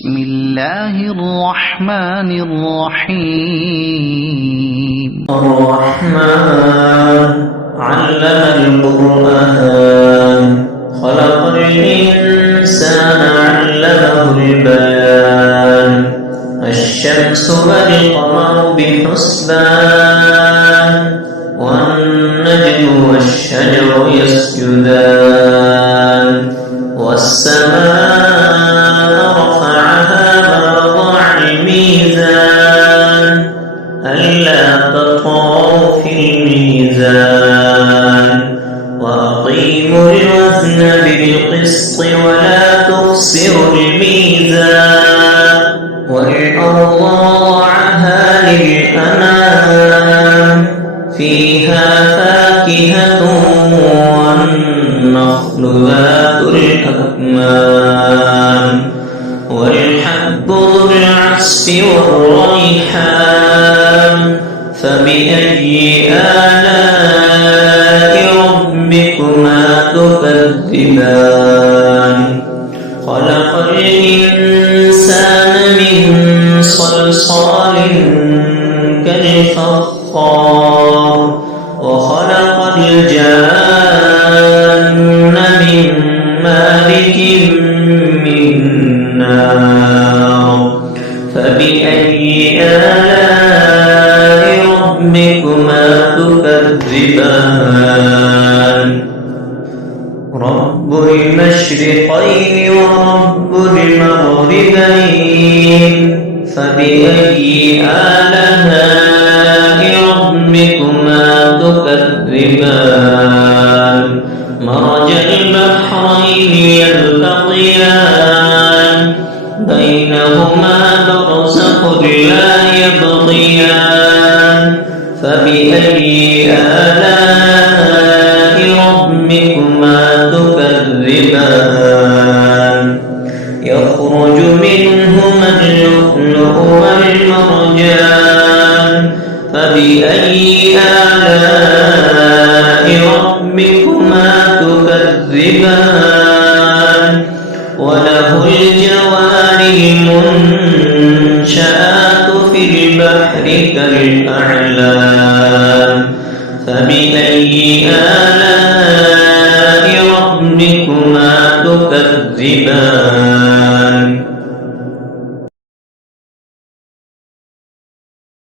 بسم الله الرحمن الرحيم الرحمن علم القرآن خلق الإنسان علمه البيان الشمس والقمر بحسبان والنجم والشجر يسجدان والسماء رفعها ووضع الميزان ألا تطغوا في الميزان وأقيموا الوزن بالقسط ولا تخسروا الميزان والأرض وضعها للأنام فيها فاكهة والنخل ذات الأكمام والحب ذو العصف والريحان فبأي آلاء ربكما تكذبان خلق الإنسان من صلصال كالفخار وخلق الجان من مارج من نار فبأي آلاء ربكما تكذبان رب المشرقين ورب المغربين فبأي آلاء ربكما تكذبان مرج البحرين يلتقيان بينهما برزخ لا يبغيان فبأي آلاء ربكما تكذبان يخرج منهما اللؤلؤ والمرجان فبأي آلاء ربكما تكذبان وله الجوار المنشآت في البحر كالأعلام فبأي آلاء ربكما تكذبان